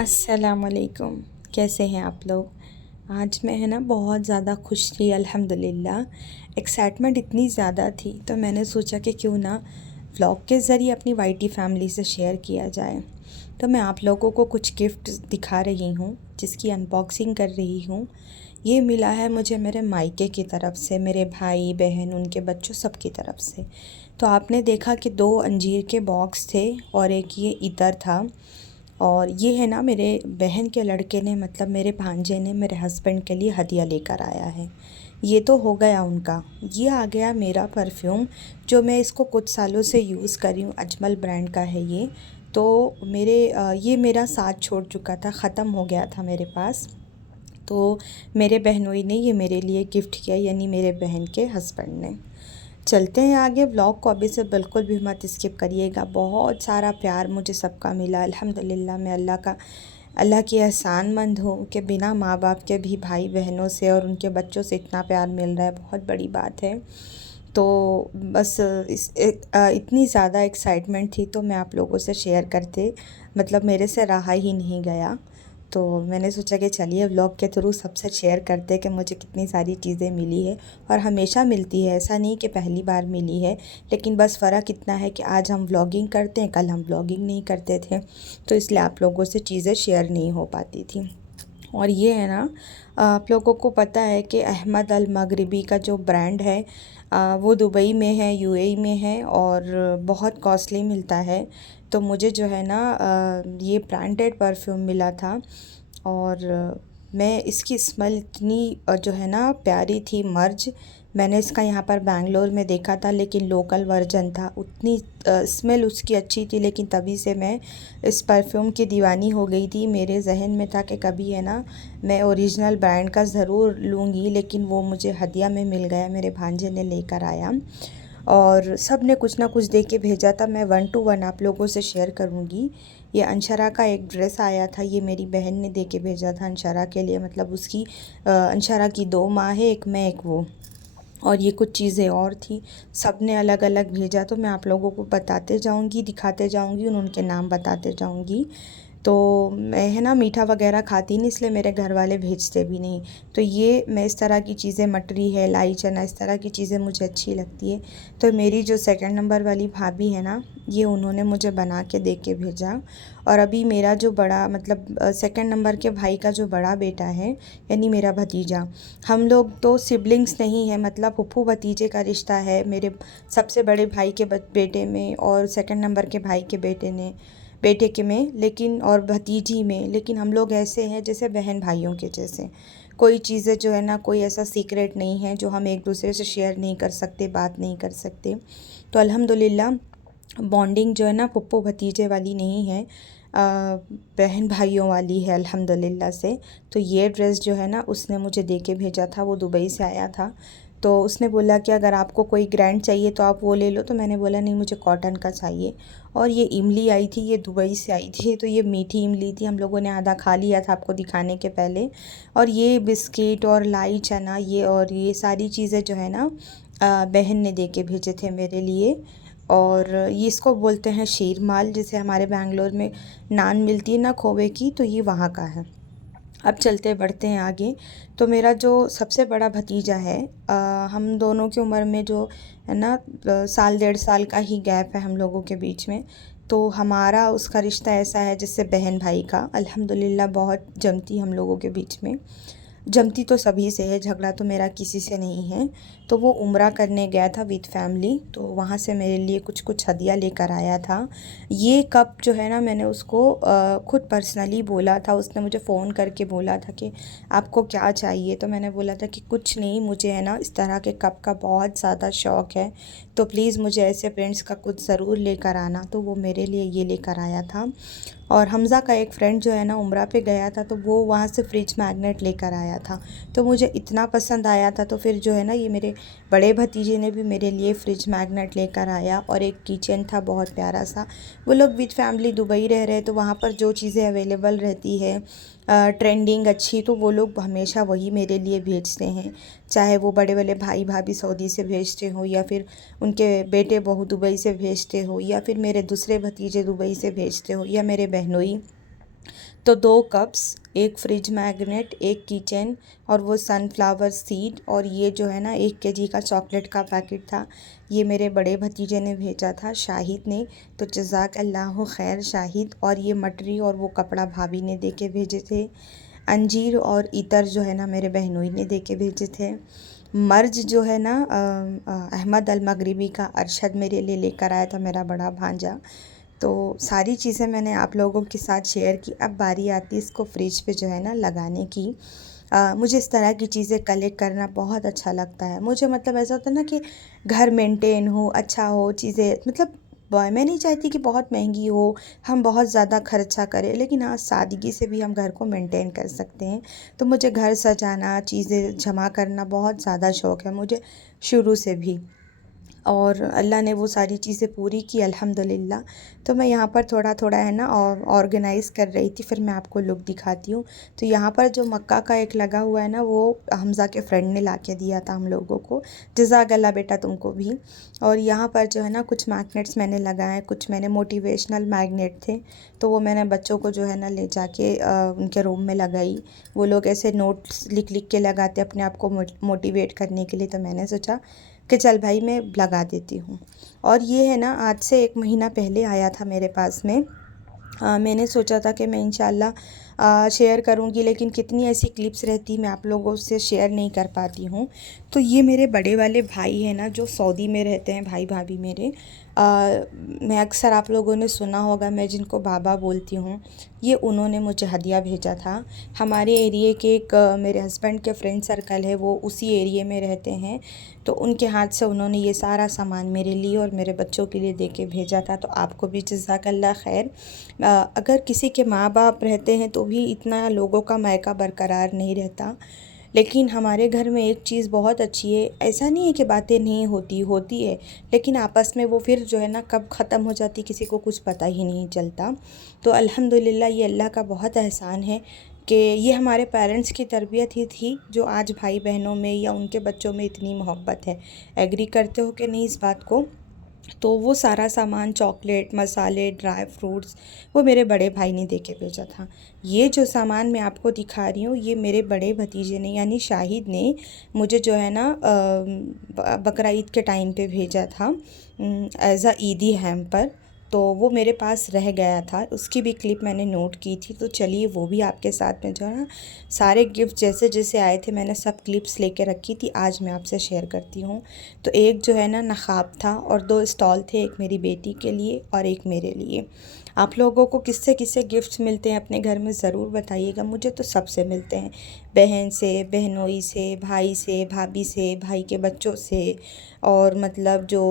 अस्सलामुअलैकुम। कैसे हैं आप लोग? आज मैं है ना बहुत ज़्यादा खुश थी अल्हम्दुलिल्लाह। एक्साइटमेंट इतनी ज़्यादा थी तो मैंने सोचा कि क्यों ना व्लॉग के ज़रिए अपनी वाईटी फैमिली से शेयर किया जाए। तो मैं आप लोगों को कुछ गिफ्ट दिखा रही हूँ जिसकी अनबॉक्सिंग कर रही हूँ। ये मिला है मुझे मेरे मायके की तरफ से, मेरे भाई बहन उनके बच्चों सब की तरफ से। तो आपने देखा कि 2 अंजीर के बॉक्स थे और एक ये इतर था। और ये है ना मेरे बहन के लड़के ने, मतलब मेरे भांजे ने मेरे हस्बैंड के लिए हदिया लेकर आया है। ये तो हो गया उनका। ये आ गया मेरा परफ्यूम जो मैं इसको कुछ सालों से यूज़ कर रही हूँ। अजमल ब्रांड का है ये। तो ये मेरा साथ छोड़ चुका था, ख़त्म हो गया था मेरे पास। तो मेरे बहनोई ने ये मेरे लिए गिफ्ट किया, यानी मेरे बहन के हस्बैंड ने। चलते हैं आगे। व्लॉग को अभी से बिल्कुल भी मत स्किप करिएगा। बहुत सारा प्यार मुझे सबका मिला अल्हम्दुलिल्लाह। मैं अल्लाह की एहसानमंद हूँ कि बिना माँ बाप के भी भाई बहनों से और उनके बच्चों से इतना प्यार मिल रहा है, बहुत बड़ी बात है। तो बस इतनी ज़्यादा एक्साइटमेंट थी तो मैं आप लोगों से शेयर करते, मतलब मेरे से रहा ही नहीं गया। तो मैंने सोचा कि चलिए व्लॉग के थ्रू सबसे शेयर करते कि मुझे कितनी सारी चीज़ें मिली है और हमेशा मिलती है, ऐसा नहीं कि पहली बार मिली है। लेकिन बस फ़र्क इतना है कि आज हम व्लॉगिंग करते हैं, कल हम व्लॉगिंग नहीं करते थे, तो इसलिए आप लोगों से चीज़ें शेयर नहीं हो पाती थी। और ये है ना, आप लोगों को पता है कि अहमद अल मगरिबी का जो ब्रांड है वो दुबई में है, यूएई में है और बहुत कॉस्टली मिलता है। तो मुझे जो है ना ये ब्रांडेड परफ्यूम मिला था। और मैं इसकी स्मेल इतनी जो है ना प्यारी थी, मर्ज। मैंने इसका यहाँ पर बैंगलोर में देखा था लेकिन लोकल वर्जन था। उतनी स्मेल उसकी अच्छी थी, लेकिन तभी से मैं इस परफ्यूम की दीवानी हो गई थी। मेरे जहन में था कि कभी है ना मैं ओरिजिनल ब्रांड का ज़रूर लूँगी, लेकिन वो मुझे हदिया में मिल गया, मेरे भांजे ने लेकर आया। और सब ने कुछ ना कुछ दे के भेजा था। मैं 1 टू 1 आप लोगों से शेयर करूँगी। ये अंशरा का एक ड्रेस आया था, ये मेरी बहन ने दे के भेजा था अंशरा के लिए, मतलब उसकी अंशरा की 2 माँ है, एक मैं एक वो। और ये कुछ चीज़ें और थी, सब ने अलग अलग भेजा। तो मैं आप लोगों को बताते जाऊँगी, दिखाते जाऊँगी, उनके नाम बताते जाऊँगी। तो मैं है ना मीठा वगैरह खाती नहीं, इसलिए मेरे घर वाले भेजते भी नहीं। तो ये मैं इस तरह की चीज़ें, मटरी है, लाई चना, इस तरह की चीज़ें मुझे अच्छी लगती है। तो मेरी जो सेकंड नंबर वाली भाभी है ना, ये उन्होंने मुझे बना के दे के भेजा। और अभी मेरा जो बड़ा, मतलब सेकंड नंबर के भाई का जो बड़ा बेटा है, यानी मेरा भतीजा, हम लोग तो सिबलिंग्स नहीं हैं, मतलब फूफू भतीजे का रिश्ता है मेरे सबसे बड़े भाई के बेटे में और सेकंड नंबर के भाई के बेटे के में, लेकिन और भतीजी में। लेकिन हम लोग ऐसे हैं जैसे बहन भाइयों के जैसे। कोई चीज़ें जो है ना, कोई ऐसा सीक्रेट नहीं है जो हम एक दूसरे से शेयर नहीं कर सकते, बात नहीं कर सकते। तो अल्हम्दुलिल्लाह बॉन्डिंग जो है ना फूफू भतीजे वाली नहीं है, बहन भाइयों वाली है अल्हम्दुलिल्लाह से। तो ये ड्रेस जो है ना उसने मुझे दे के भेजा था, वो दुबई से आया था। तो उसने बोला कि अगर आपको कोई ग्रैंड चाहिए तो आप वो ले लो। तो मैंने बोला नहीं, मुझे कॉटन का चाहिए। और ये इमली आई थी, ये दुबई से आई थी, तो ये मीठी इमली थी, हम लोगों ने आधा खा लिया था आपको दिखाने के पहले। और ये बिस्किट और लाई चना, ये सारी चीज़ें जो है ना बहन ने दे के भेजे थे मेरे लिए। और ये इसको बोलते हैं शीरमाल, जैसे हमारे बैंगलोर में नान मिलती है ना खोवे की, तो ये वहाँ का है। अब चलते बढ़ते हैं आगे। तो मेरा जो सबसे बड़ा भतीजा है, हम दोनों की उम्र में जो है ना साल 1.5 साल का ही गैप है हम लोगों के बीच में। तो हमारा उसका रिश्ता ऐसा है जैसे बहन भाई का। अल्हम्दुलिल्लाह बहुत जमती हम लोगों के बीच में। जमती तो सभी से है, झगड़ा तो मेरा किसी से नहीं है। तो वो उम्रा करने गया था विद फैमिली, तो वहाँ से मेरे लिए कुछ कुछ हदिया लेकर आया था। ये कप जो है ना, मैंने उसको खुद पर्सनली बोला था, उसने मुझे फ़ोन करके बोला था कि आपको क्या चाहिए। तो मैंने बोला था कि कुछ नहीं, मुझे है ना इस तरह के कप का बहुत ज़्यादा शौक़ है, तो प्लीज़ मुझे ऐसे फ्रेंड्स का कुछ ज़रूर लेकर आना। तो वो मेरे लिए ये लेकर आया था। और हमज़ा का एक फ्रेंड जो है ना उम्रा पे गया था, तो वो वहाँ से फ्रिज मैग्नेट लेकर आया था। तो मुझे इतना पसंद आया था, तो फिर जो है ना ये मेरे बड़े भतीजे ने भी मेरे लिए फ्रिज मैग्नेट लेकर आया। और एक किचन था बहुत प्यारा सा। वो लोग विद फैमिली दुबई रह रहे, तो वहाँ पर जो चीज़ें अवेलेबल रहती है ट्रेंडिंग अच्छी, तो वो लोग हमेशा वही मेरे लिए भेजते हैं। चाहे वो बड़े वाले भाई भाभी सऊदी से भेजते हो, या फिर उनके बेटे बहू दुबई से भेजते हो, या फिर मेरे दूसरे भतीजे दुबई से भेजते हो, या मेरे बहनोई। तो 2 कप्स, एक फ्रिज मैग्नेट, एक किचन और वो सनफ्लावर सीड और ये जो है ना 1 केजी का चॉकलेट का पैकेट था। ये मेरे बड़े भतीजे ने भेजा था, शाहिद ने। तो जज़ाक अल्लाह खैर शाहिद। और ये मटरी और वो कपड़ा भाभी ने दे के भेजे थे। अंजीर और इतर जो है ना मेरे बहनोई ने दे के भेजे थे। मर्ज जो है ना अहमद अल मगरिबी का अरशद मेरे लिए लेकर आया था, मेरा बड़ा भांजा। तो सारी चीज़ें मैंने आप लोगों के साथ शेयर की। अब बारी आती है इसको फ्रिज पे जो है ना लगाने की। मुझे इस तरह की चीज़ें कलेक्ट करना बहुत अच्छा लगता है। मुझे मतलब ऐसा होता है ना कि घर मेंटेन हो, अच्छा हो चीज़ें, मतलब मैं नहीं चाहती कि बहुत महंगी हो, हम बहुत ज़्यादा खर्चा करें, लेकिन हाँ सादगी से भी हम घर को मेंटेन कर सकते हैं। तो मुझे घर सजाना, चीज़ें जमा करना बहुत ज़्यादा शौक़ है मुझे शुरू से भी, और अल्लाह ने वो सारी चीज़ें पूरी की अल्हम्दुलिल्लाह। तो मैं यहाँ पर थोड़ा थोड़ा है ना ऑर्गेनाइज़ कर रही थी, फिर मैं आपको लुक दिखाती हूँ। तो यहाँ पर जो मक्का का एक लगा हुआ है ना, वो हमज़ा के फ्रेंड ने ला के दिया था हम लोगों को। जज़ाक अल्लाह बेटा तुमको भी। और यहाँ पर जो है ना कुछ मैग्नेट्स मैंने लगाए, कुछ मैंने मोटिवेशनल मैग्नेट थे, तो वो मैंने बच्चों को जो है ना ले जाके उनके रूम में लगाई। वो लोग ऐसे नोट्स लिख लिख के लगाते अपने आप को मोटिवेट करने के लिए, तो मैंने सोचा कि चल भाई मैं लगा देती हूँ। और ये है ना आज से 1 महीना पहले आया था मेरे पास में। मैंने सोचा था कि मैं इंशाल्लाह शेयर करूँगी, लेकिन कितनी ऐसी क्लिप्स रहती मैं आप लोगों से शेयर नहीं कर पाती हूँ। तो ये मेरे बड़े वाले भाई हैं ना जो सऊदी में रहते हैं, भाई भाभी मेरे। मैं अक्सर आप लोगों ने सुना होगा, मैं जिनको बाबा बोलती हूँ, ये उन्होंने मुझे हदिया भेजा था। हमारे एरिए के एक मेरे हस्बैंड के फ्रेंड सर्कल है, वो उसी एरिए में रहते हैं। तो उनके हाथ से उन्होंने ये सारा सामान मेरे लिए और मेरे बच्चों के लिए दे के भेजा था। तो आपको भी जज़ाकल्लाह खैर। अगर किसी के माँ बाप रहते हैं तो भी इतना लोगों का मायका बरकरार नहीं रहता, लेकिन हमारे घर में एक चीज़ बहुत अच्छी है। ऐसा नहीं है कि बातें नहीं होती, होती है, लेकिन आपस में वो फिर जो है ना कब ख़त्म हो जाती किसी को कुछ पता ही नहीं चलता। तो अल्हम्दुलिल्लाह ये अल्लाह का बहुत एहसान है कि ये हमारे पेरेंट्स की तरबियत ही थी जो आज भाई बहनों में या उनके बच्चों में इतनी मोहब्बत है। एग्री करते हो कि नहीं इस बात को? तो वो सारा सामान, चॉकलेट, मसाले, ड्राई फ्रूट्स, वो मेरे बड़े भाई ने दे के भेजा था। ये जो सामान मैं आपको दिखा रही हूँ, ये मेरे बड़े भतीजे ने यानी शाहिद ने मुझे जो है ना बकरा ईद के टाइम पे भेजा था एज़ अ ईदी हैम्पर। तो वो मेरे पास रह गया था, उसकी भी क्लिप मैंने नोट की थी। तो चलिए वो भी आपके साथ में जो है ना सारे गिफ्ट जैसे जैसे आए थे मैंने सब क्लिप्स लेके रखी थी, आज मैं आपसे शेयर करती हूँ। तो एक जो है ना नक़ाब था और 2 स्टॉल थे, एक मेरी बेटी के लिए और एक मेरे लिए। आप लोगों को किससे किससे गिफ्ट्स मिलते हैं अपने घर में ज़रूर बताइएगा। मुझे तो सबसे मिलते हैं, बहन से, बहनोई से, भाई से, भाभी से, भाई के बच्चों से, और मतलब जो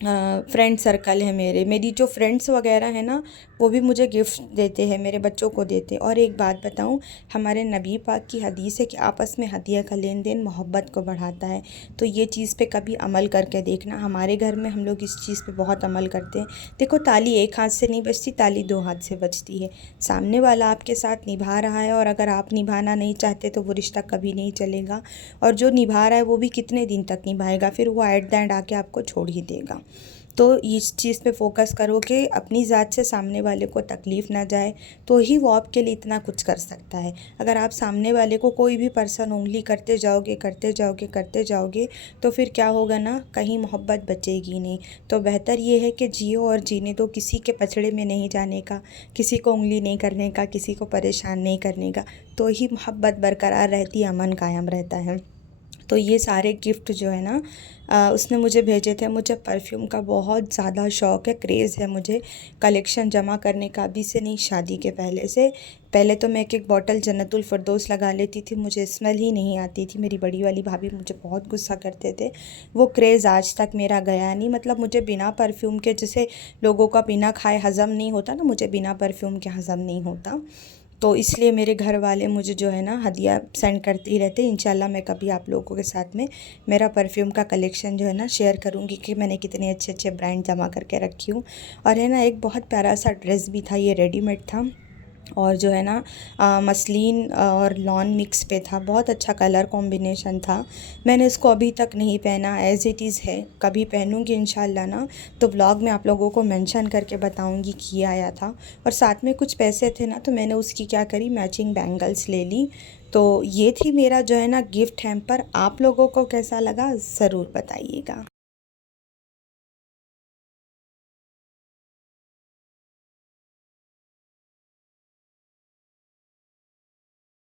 फ्रेंड सर्कल है मेरी जो फ्रेंड्स वगैरह हैं ना, वो भी मुझे गिफ्ट देते हैं, मेरे बच्चों को देते हैं। और एक बात बताऊं, हमारे नबी पाक की हदीस है कि आपस में हदिया का लेन देन मोहब्बत को बढ़ाता है। तो ये चीज़ पे कभी अमल करके देखना। हमारे घर में हम लोग इस चीज़ पे बहुत अमल करते हैं। देखो ताली एक हाथ से नहीं बजती, ताली 2 हाथ से बजती है। सामने वाला आपके साथ निभा रहा है और अगर आप निभाना नहीं चाहते तो वो रिश्ता कभी नहीं चलेगा। और जो निभा रहा है वो भी कितने दिन तक निभाएगा, फिर वो एट द एंड आके आपको छोड़ ही देगा। तो इस चीज़ पे फ़ोकस करो कि अपनी ज़ात से सामने वाले को तकलीफ़ ना जाए, तो ही वो आपके लिए इतना कुछ कर सकता है। अगर आप सामने वाले को कोई भी पर्सन उंगली करते जाओगे, करते जाओगे, करते जाओगे, तो फिर क्या होगा ना, कहीं मोहब्बत बचेगी नहीं। तो बेहतर ये है कि जियो और जीने दो, किसी के पछड़े में नहीं जाने का, किसी को उंगली नहीं करने का, किसी को परेशान नहीं करने का, तो ही मोहब्बत बरकरार रहती है, अमन कायम रहता है। तो ये सारे गिफ्ट जो है ना उसने मुझे भेजे थे। मुझे परफ्यूम का बहुत ज़्यादा शौक़ है, क्रेज़ है मुझे कलेक्शन जमा करने का, अभी से नहीं शादी के पहले से। पहले तो मैं एक एक बॉटल जन्नतुल फ़िरदौस लगा लेती थी, मुझे स्मेल ही नहीं आती थी। मेरी बड़ी वाली भाभी मुझे बहुत गुस्सा करते थे। वो क्रेज़ आज तक मेरा गया नहीं। मतलब मुझे बिना परफ्यूम के, जैसे लोगों का बिना खाए हज़म नहीं होता ना, मुझे बिना परफ्यूम के हज़म नहीं होता। तो इसलिए मेरे घर वाले मुझे जो है ना हदिया सेंड करते ही रहते। इंशाल्लाह मैं कभी आप लोगों के साथ में मेरा परफ्यूम का कलेक्शन जो है ना शेयर करूँगी कि मैंने कितने अच्छे अच्छे ब्रांड जमा करके रखी हूँ। और है ना एक बहुत प्यारा सा ड्रेस भी था, ये रेडीमेड था, और जो है ना मसलिन और लॉन मिक्स पे था, बहुत अच्छा कलर कॉम्बिनेशन था। मैंने इसको अभी तक नहीं पहना, एज़ इट इज़ है। कभी पहनूंगी इंशाल्लाह ना, तो व्लॉग में आप लोगों को मेंशन करके बताऊंगी कि ये आया था। और साथ में कुछ पैसे थे ना, तो मैंने उसकी क्या करी, मैचिंग बैंगल्स ले ली। तो ये थी मेरा जो है ना गिफ्ट हैम्पर। आप लोगों को कैसा लगा ज़रूर बताइएगा।